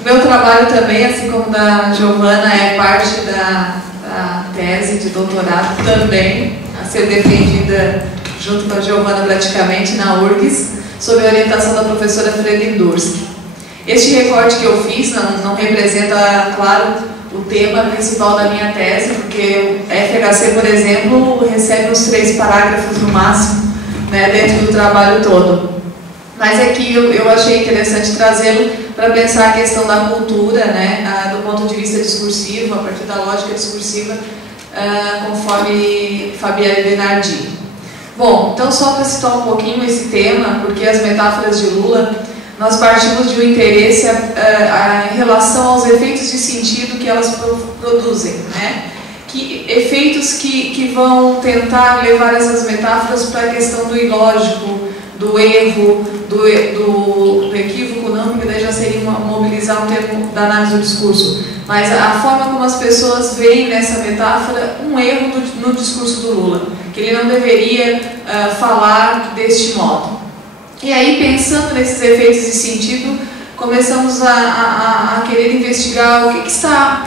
O meu trabalho também, assim como da Giovana, é parte da tese de doutorado também, a ser defendida junto com a Giovana praticamente na URGS, sob a orientação da professora Freire Durski. Este recorte que eu fiz não representa, claro, o tema principal da minha tese, porque o FHC, por exemplo, recebe uns 3 parágrafos no máximo, né, dentro do trabalho todo. Mas aqui eu achei interessante trazê-lo para pensar a questão da cultura, né, do ponto de vista discursivo, a partir da lógica discursiva, conforme Fabienne Denardi. Bom, então só para citar um pouquinho esse tema, porque as metáforas de Lula, nós partimos de um interesse em relação aos efeitos de sentido que elas produzem, né? Efeitos que vão tentar levar essas metáforas para a questão do ilógico, do erro, do equívoco, não, porque daí já seria mobilizar um termo da análise do discurso, mas a forma como as pessoas veem nessa metáfora um erro no discurso do Lula, que ele não deveria falar deste modo. E aí, pensando nesses efeitos de sentido, começamos a querer investigar o que está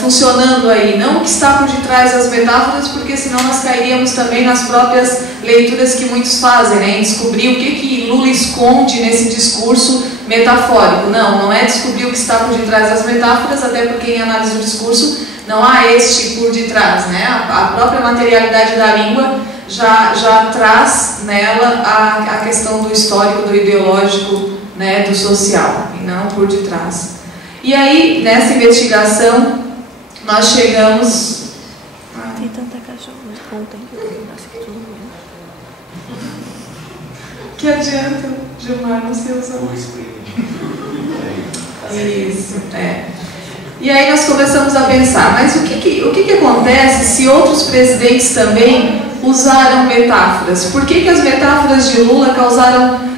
funcionando aí, não o que está por detrás das metáforas, porque senão nós cairíamos também nas próprias leituras que muitos fazem, né, em descobrir o que Lula esconde nesse discurso metafórico. Não é descobrir o que está por detrás das metáforas, até porque em análise do discurso não há este por detrás, né? A própria materialidade da língua já traz nela a questão do histórico, do ideológico, né, do social, e não por detrás. E aí, nessa investigação, nós chegamos... Tem tanta caixa, mas contem que eu acho que tudo bem. Que adianta, Gilmar, não sei usar. Isso, E aí nós começamos a pensar, mas o que acontece se outros presidentes também usaram metáforas? Por que as metáforas de Lula causaram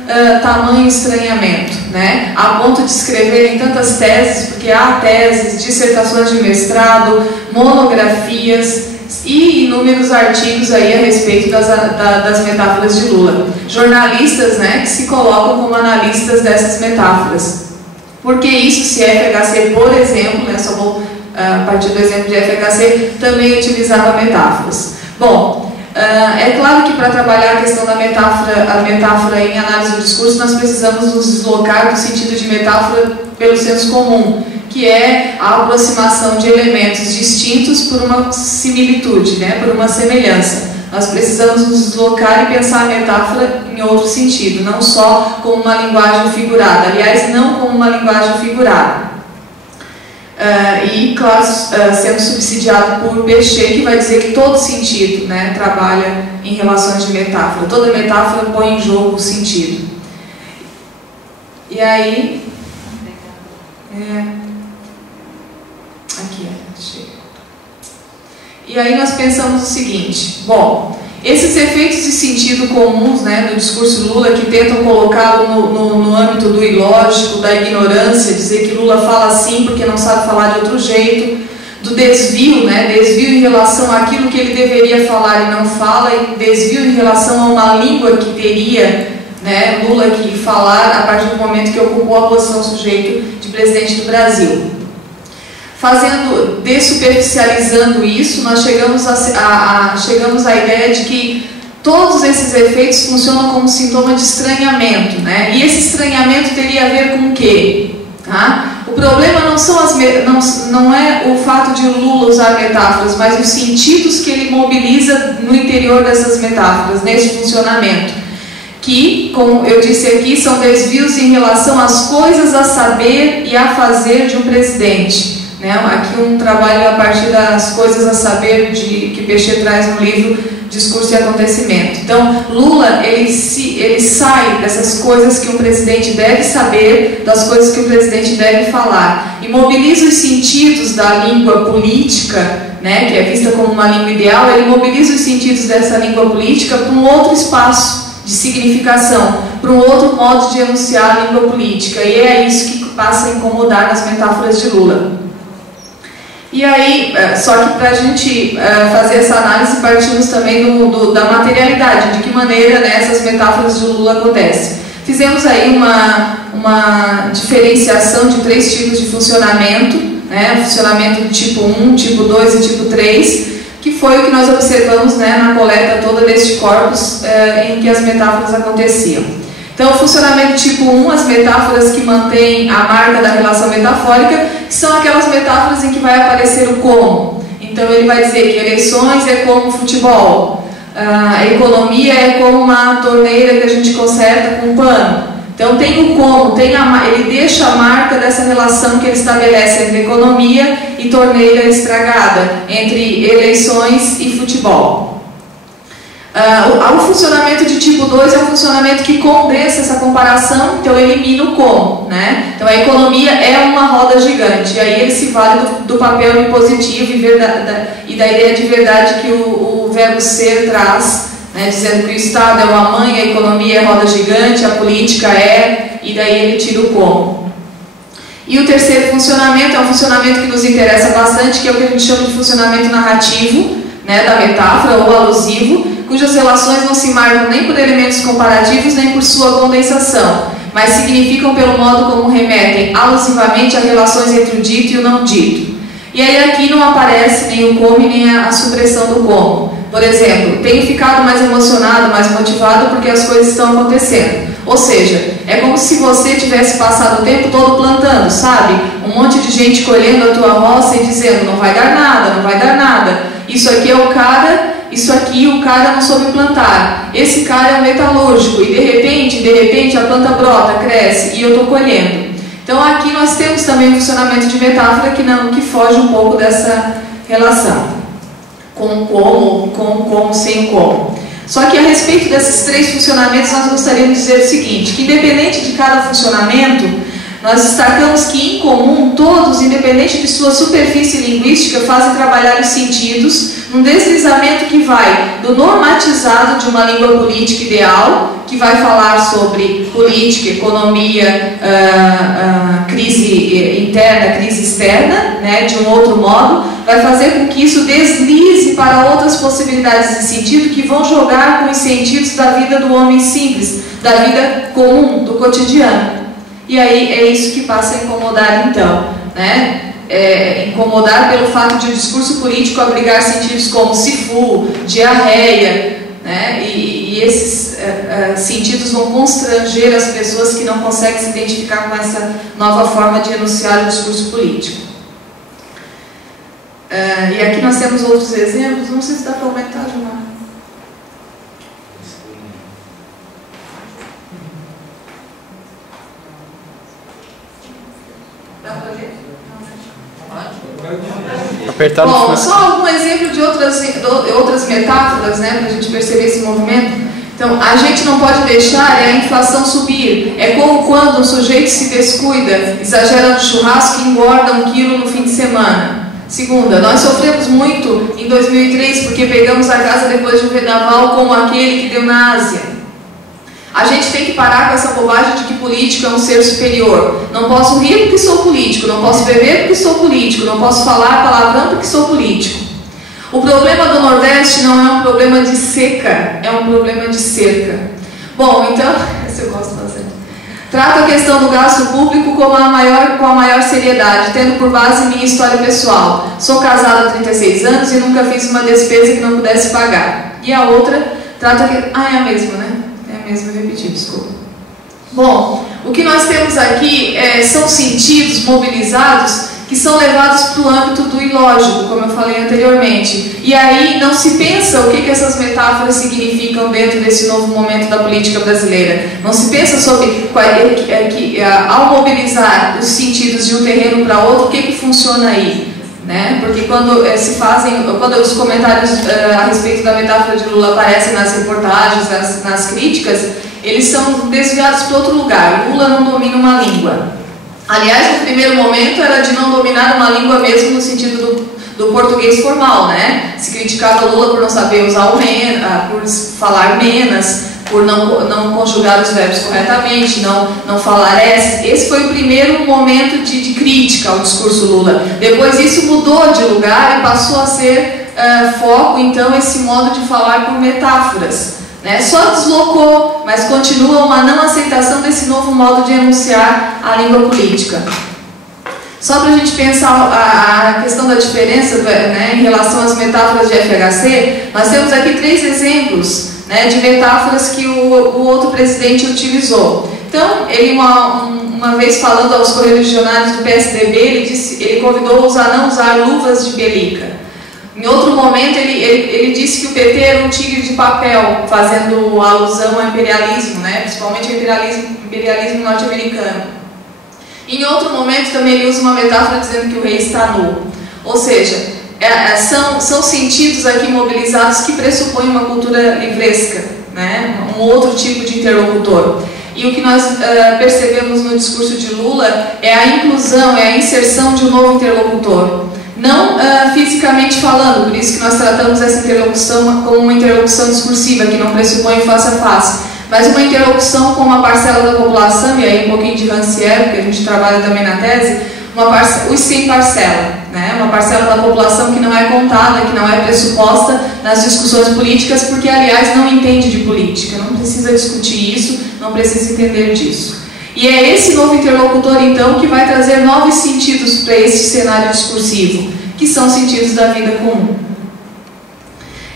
tamanho estranhamento, né? A ponto de escreverem tantas teses, porque há teses, dissertações de mestrado, monografias e inúmeros artigos aí a respeito das metáforas de Lula. Jornalistas, né, que se colocam como analistas dessas metáforas. Porque isso, se FHC, por exemplo, né, só vou partir do exemplo de FHC, também utilizava metáforas. Bom, é claro que para trabalhar a questão da metáfora em análise do discurso, nós precisamos nos deslocar do sentido de metáfora pelo senso comum, que é a aproximação de elementos distintos por uma similitude, né, por uma semelhança. Nós precisamos nos deslocar e pensar a metáfora em outro sentido, não só como uma linguagem figurada, aliás, não como uma linguagem figurada. E, claro, sendo subsidiado por Péchet, que vai dizer que todo sentido, né, trabalha em relações de metáfora. Toda metáfora põe em jogo o sentido. E aí... Aqui, chega. E aí nós pensamos o seguinte, bom, esses efeitos de sentido comuns, né, no discurso Lula, que tentam colocá-lo no âmbito do ilógico, da ignorância, dizer que Lula fala assim porque não sabe falar de outro jeito, do desvio, né, desvio em relação àquilo que ele deveria falar e não fala, e desvio em relação a uma língua que teria, né, Lula que falar a partir do momento que ocupou a posição sujeito de presidente do Brasil. Dessuperficializando isso, nós chegamos à ideia de que todos esses efeitos funcionam como sintoma de estranhamento, né? E esse estranhamento teria a ver com o quê? Tá? O problema não é o fato de Lula usar metáforas, mas os sentidos que ele mobiliza no interior dessas metáforas, nesse funcionamento. Que, como eu disse aqui, são desvios em relação às coisas a saber e a fazer de um presidente. Né? Aqui um trabalho a partir das coisas a saber que Péchet traz no livro Discurso e Acontecimento. Então, Lula, ele sai dessas coisas que um presidente deve saber, das coisas que o presidente deve falar, e mobiliza os sentidos da língua política, né, que é vista como uma língua ideal, ele mobiliza os sentidos dessa língua política para um outro espaço de significação, para um outro modo de enunciar a língua política, e é isso que passa a incomodar nas metáforas de Lula. E aí, só que para a gente fazer essa análise, partimos também da materialidade, de que maneira, né, essas metáforas de Lula acontecem. Fizemos aí uma diferenciação de 3 tipos de funcionamento, né? Funcionamento do tipo 1, tipo 2 e tipo 3, que foi o que nós observamos, né, na coleta toda deste corpus em que as metáforas aconteciam. Então, o funcionamento tipo 1, as metáforas que mantêm a marca da relação metafórica, que são aquelas metáforas em que vai aparecer o como. Então, ele vai dizer que eleições é como futebol, a economia é como uma torneira que a gente conserta com um pano. Então, tem o como, ele deixa a marca dessa relação que ele estabelece entre economia e torneira estragada, entre eleições e futebol. O funcionamento de tipo 2 é um funcionamento que condensa essa comparação, então elimina o como, né? Então, a economia é uma roda gigante, e aí ele se vale do papel impositivo e da ideia de verdade que o verbo ser traz, né, dizendo que o Estado é uma mãe, a economia é roda gigante, a política é, e daí ele tira o como. E o terceiro funcionamento é um funcionamento que nos interessa bastante, que é o que a gente chama de funcionamento narrativo, né, da metáfora ou alusivo, cujas relações não se marcam nem por elementos comparativos, nem por sua condensação, mas significam pelo modo como remetem alusivamente a relações entre o dito e o não dito. E aí aqui não aparece nem o como nem a supressão do como. Por exemplo, tenho ficado mais emocionado, mais motivado porque as coisas estão acontecendo. Ou seja, é como se você tivesse passado o tempo todo plantando, sabe? Um monte de gente colhendo a tua roça e dizendo, não vai dar nada, não vai dar nada. Isso aqui é o cara, isso aqui o cara não soube plantar. Esse cara é um metalúrgico e de repente a planta brota, cresce e eu estou colhendo. Então aqui nós temos também um funcionamento de metáfora que foge um pouco dessa relação. Com como, sem o como. Só que a respeito desses 3 funcionamentos, nós gostaríamos de dizer o seguinte, que independente de cada funcionamento, nós destacamos que em comum, todos, independente de sua superfície linguística, fazem trabalhar os sentidos num deslizamento que vai do normatizado de uma língua política ideal, que vai falar sobre política, economia, crise interna, crise externa, né, de um outro modo, vai fazer com que isso deslize para outras possibilidades de sentido que vão jogar com os sentidos da vida do homem simples, da vida comum, do cotidiano. E aí é isso que passa a incomodar então, né? Incomodar pelo fato de o discurso político abrigar sentidos como sifu, diarreia, né? E esses sentidos vão constranger as pessoas que não conseguem se identificar com essa nova forma de enunciar o discurso político. E aqui nós temos outros exemplos, não sei se dá para aumentar, Gilmar. Dá para ver? Bom, só algum exemplo de outras metáforas, né, para a gente perceber esse movimento. Então, a gente não pode deixar a inflação subir. É como quando um sujeito se descuida, exagera no churrasco e engorda 1 quilo no fim de semana. Segunda, nós sofremos muito em 2003 porque pegamos a casa depois de um vendaval como aquele que deu na Ásia. A gente tem que parar com essa bobagem de que político é um ser superior. Não posso rir porque sou político, não posso beber porque sou político, não posso falar palavrão porque sou político. O problema do Nordeste não é um problema de seca, é um problema de cerca. Bom, então, esse eu gosto bastante. Trato a questão do gasto público com a maior seriedade, tendo por base minha história pessoal. Sou casada há 36 anos e nunca fiz uma despesa que não pudesse pagar. E a outra, trata que... é a mesma, né? É a mesma, eu repeti, desculpa. Bom, o que nós temos aqui são sentidos mobilizados que são levados para o âmbito do ilógico, como eu falei anteriormente. E aí não se pensa o que essas metáforas significam dentro desse novo momento da política brasileira. Não se pensa sobre ao mobilizar os sentidos de um terreno para outro, o que funciona aí. Né? Porque quando os comentários a respeito da metáfora de Lula aparecem nas reportagens, nas críticas, eles são desviados para outro lugar. Lula não domina uma língua. Aliás, no primeiro momento era de não dominar uma língua mesmo no sentido do português formal, né? Se criticava Lula por não saber usar por falar menas, por não conjugar os verbos corretamente, não falar S. Esse foi o primeiro momento de crítica ao discurso Lula. Depois isso mudou de lugar e passou a ser foco, então, esse modo de falar por metáforas. né? Só deslocou, mas continua uma não aceitação desse novo modo de enunciar a língua política. Só para a gente pensar a questão da diferença, né, em relação às metáforas de FHC, nós temos aqui 3 exemplos, né, de metáforas que o outro presidente utilizou. Então, ele uma vez falando aos correligionários do PSDB, ele convidou-os a não usar luvas de belica. Em outro momento, ele disse que o PT era um tigre de papel, fazendo alusão ao imperialismo, né, principalmente ao imperialismo norte-americano. Em outro momento, também ele usa uma metáfora dizendo que o rei está nu. Ou seja, são sentidos aqui mobilizados que pressupõem uma cultura livresca, né? Um outro tipo de interlocutor. E o que nós percebemos no discurso de Lula é a inclusão, é a inserção de um novo interlocutor. Não fisicamente falando, por isso que nós tratamos essa interlocução como uma interlocução discursiva, que não pressupõe face a face, mas uma interlocução com uma parcela da população, e aí um pouquinho de Rancière, porque a gente trabalha também na tese, os sem parcela, né? Uma parcela da população que não é contada, que não é pressuposta nas discussões políticas, porque, aliás, não entende de política, não precisa discutir isso, não precisa entender disso. E é esse novo interlocutor, então, que vai trazer novos sentidos para esse cenário discursivo, que são sentidos da vida comum.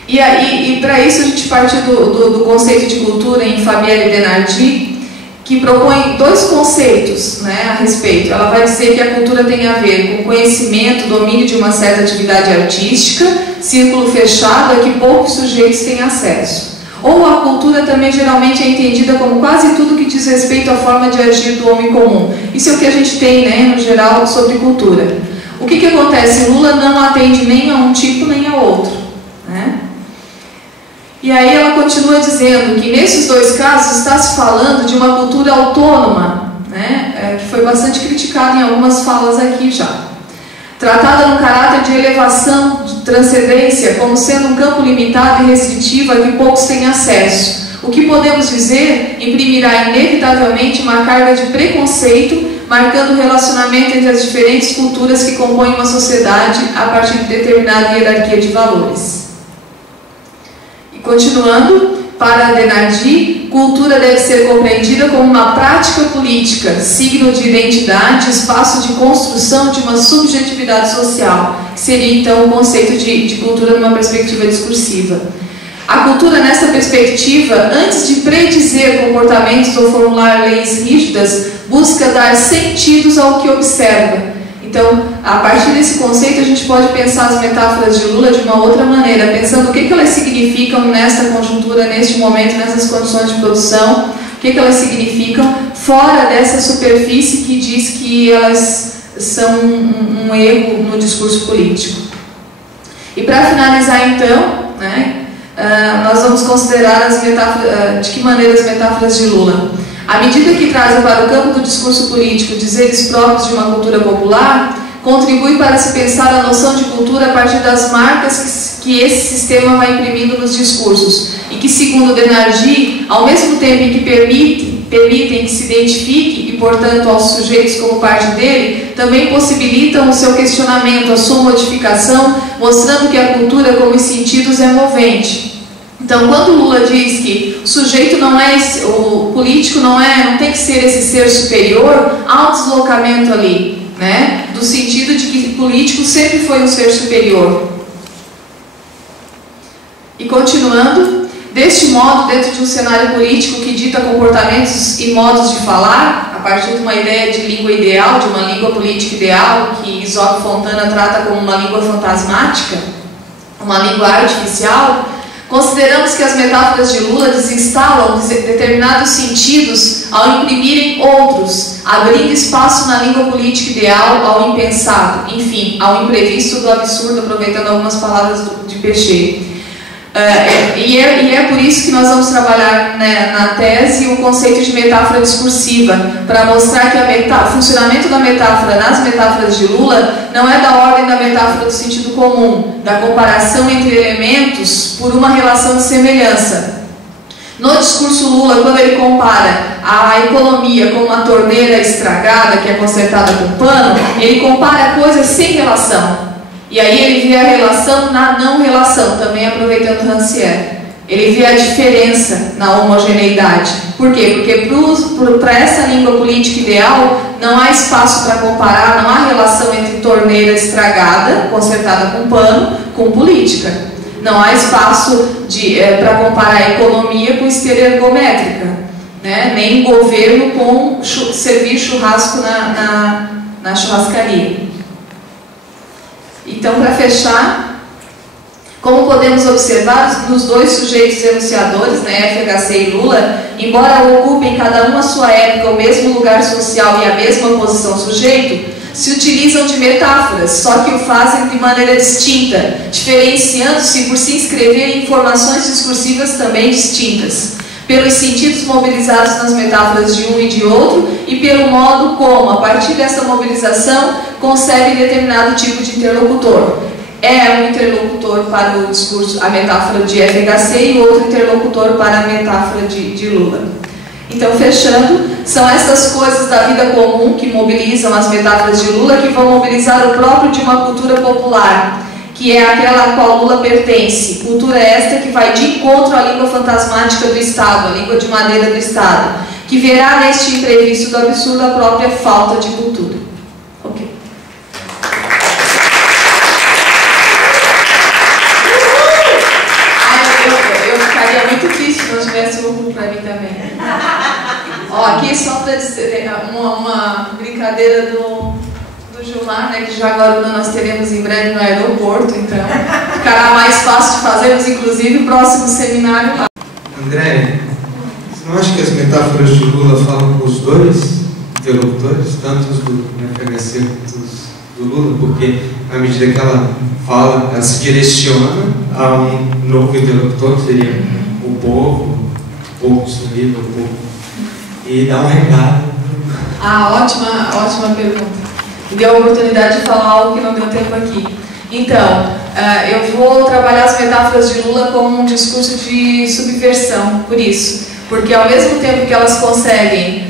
E para isso a gente parte do conceito de cultura em Fabielle Denardi, que propõe 2 conceitos, né, a respeito. Ela vai dizer que a cultura tem a ver com conhecimento, domínio de uma certa atividade artística, círculo fechado a que poucos sujeitos têm acesso. Ou a cultura também geralmente é entendida como quase tudo que diz respeito à forma de agir do homem comum. Isso é o que a gente tem, né, no geral, sobre cultura. O que acontece? Lula não atende nem a um tipo nem a outro, né? E aí ela continua dizendo que nesses 2 casos está se falando de uma cultura autônoma, né, que foi bastante criticada em algumas falas aqui já. Tratada no caráter de elevação, de transcendência, como sendo um campo limitado e restritivo a que poucos têm acesso. O que podemos dizer imprimirá inevitavelmente uma carga de preconceito, marcando o relacionamento entre as diferentes culturas que compõem uma sociedade a partir de determinada hierarquia de valores. Continuando, para Denardi, cultura deve ser compreendida como uma prática política, signo de identidade, espaço de construção de uma subjetividade social, que seria então o conceito de cultura numa perspectiva discursiva. A cultura, nessa perspectiva, antes de predizer comportamentos ou formular leis rígidas, busca dar sentidos ao que observa. Então, a partir desse conceito, a gente pode pensar as metáforas de Lula de uma outra maneira, pensando o que elas significam nesta conjuntura, neste momento, nessas condições de produção, o que elas significam fora dessa superfície que diz que elas são um erro no discurso político. E para finalizar, então, né, nós vamos considerar as metáforas, de que maneira as metáforas de Lula. À medida que trazem para o campo do discurso político dizeres próprios de uma cultura popular, contribui para se pensar a noção de cultura a partir das marcas que esse sistema vai imprimindo nos discursos e que, segundo Denardi, ao mesmo tempo em que permitem que se identifique e, portanto, aos sujeitos como parte dele, também possibilitam o seu questionamento, a sua modificação, mostrando que a cultura, como os sentidos, é movente. Então, quando Lula diz que o sujeito não é, o político não tem que ser esse ser superior, há um deslocamento ali, né? Do sentido de que o político sempre foi um ser superior. E continuando, deste modo, dentro de um cenário político que dita comportamentos e modos de falar, a partir de uma ideia de língua ideal, de uma língua política ideal, que Isolde Fontana trata como uma língua fantasmática, uma língua artificial, consideramos que as metáforas de Lula desinstalam determinados sentidos ao imprimirem outros, abrindo espaço na língua política ideal ao impensado, enfim, ao imprevisto do absurdo, aproveitando algumas palavras de Peixê. E é por isso que nós vamos trabalhar, né, na tese o conceito de metáfora discursiva, para mostrar que o funcionamento da metáfora nas metáforas de Lula não é da ordem da metáfora do sentido comum, da comparação entre elementos por uma relação de semelhança. No discurso Lula, quando ele compara a economia com uma torneira estragada que é consertada com pano, ele compara coisas sem relação. E aí ele vê a relação na não relação, também aproveitando Rancière. Ele vê a diferença na homogeneidade. Por quê? Porque para essa língua política ideal não há espaço para comparar, não há relação entre torneira estragada, consertada com pano, com política. Não há espaço para comparar economia com esteira ergométrica, né? Nem governo com servir churrasco na churrascaria. Então, para fechar, como podemos observar, nos dois sujeitos enunciadores, né, FHC e Lula, embora ocupem cada um a sua época o mesmo lugar social e a mesma posição sujeito, se utilizam de metáforas, só que o fazem de maneira distinta, diferenciando-se por se inscrever em formações discursivas também distintas, pelos sentidos mobilizados nas metáforas de um e de outro e pelo modo como, a partir dessa mobilização, concebe determinado tipo de interlocutor. É um interlocutor para o discurso, a metáfora de FHC, e outro interlocutor para a metáfora de Lula. Então, fechando, são essas coisas da vida comum que mobilizam as metáforas de Lula, que vão mobilizar o próprio de uma cultura popular, que é aquela a qual Lula pertence. Cultura esta que vai de encontro à língua fantasmática do Estado, a língua de madeira do Estado, que verá neste imprevisto do absurdo a própria falta de cultura. Ok. Eu ficaria muito triste se não tivesse um para mim também. Ó, aqui só para dizer uma brincadeira do Gilmar, né, que Jaguaruna nós teremos em breve no aeroporto, então ficará mais fácil de fazermos, inclusive, o próximo seminário lá. André, você não acha que as metáforas de Lula falam com os dois interlocutores, tanto os do FHC quanto os do Lula, porque à medida que ela fala, ela se direciona a um novo interlocutor, que seria o povo disponível, o povo, e dá um recado. Ótima pergunta. E deu a oportunidade de falar algo que não deu tempo aqui. Então, eu vou trabalhar as metáforas de Lula como um discurso de subversão, por isso. Porque ao mesmo tempo que elas conseguem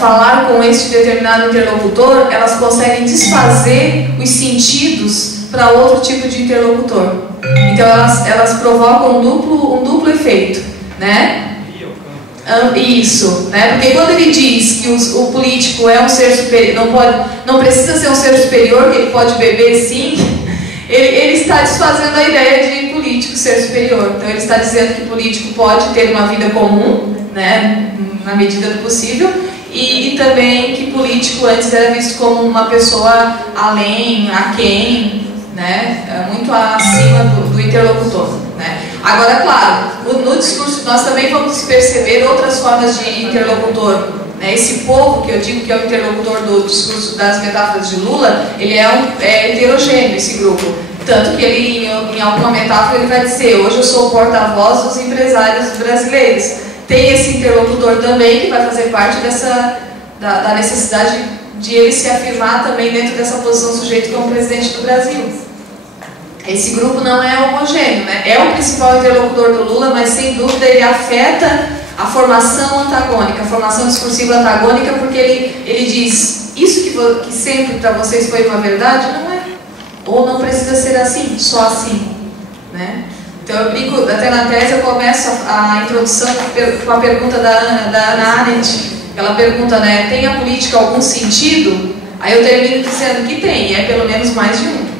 falar com este determinado interlocutor, elas conseguem desfazer os sentidos para outro tipo de interlocutor. Então, elas provocam um duplo efeito, né? Isso, né? Porque quando ele diz que o político é um ser superior, não precisa ser um ser superior, que ele pode beber sim, ele está desfazendo a ideia de político ser superior. Então ele está dizendo que político pode ter uma vida comum, né, na medida do possível, e também que político antes era visto como uma pessoa além, aquém, né, muito acima do interlocutor. Né? Agora, claro, no discurso nós também vamos perceber outras formas de interlocutor. Né? Esse povo, que eu digo que é o interlocutor do discurso das metáforas de Lula, ele é heterogêneo, esse grupo. Tanto que ele, em alguma metáfora, ele vai dizer: hoje eu sou o porta-voz dos empresários brasileiros. Tem esse interlocutor também que vai fazer parte da necessidade de ele se afirmar também dentro dessa posição sujeito como presidente do Brasil. Esse grupo não é homogêneo, né? É o principal interlocutor do Lula, mas sem dúvida ele afeta a formação antagônica, a formação discursiva antagônica, porque ele diz: isso que sempre para vocês foi uma verdade, não é. Ou não precisa ser assim, só assim. Né? Então eu brinco, até na tese eu começo a introdução com a pergunta da Ana Arendt. Ela pergunta, né, tem a política algum sentido? Aí eu termino dizendo que tem, e é pelo menos mais de um.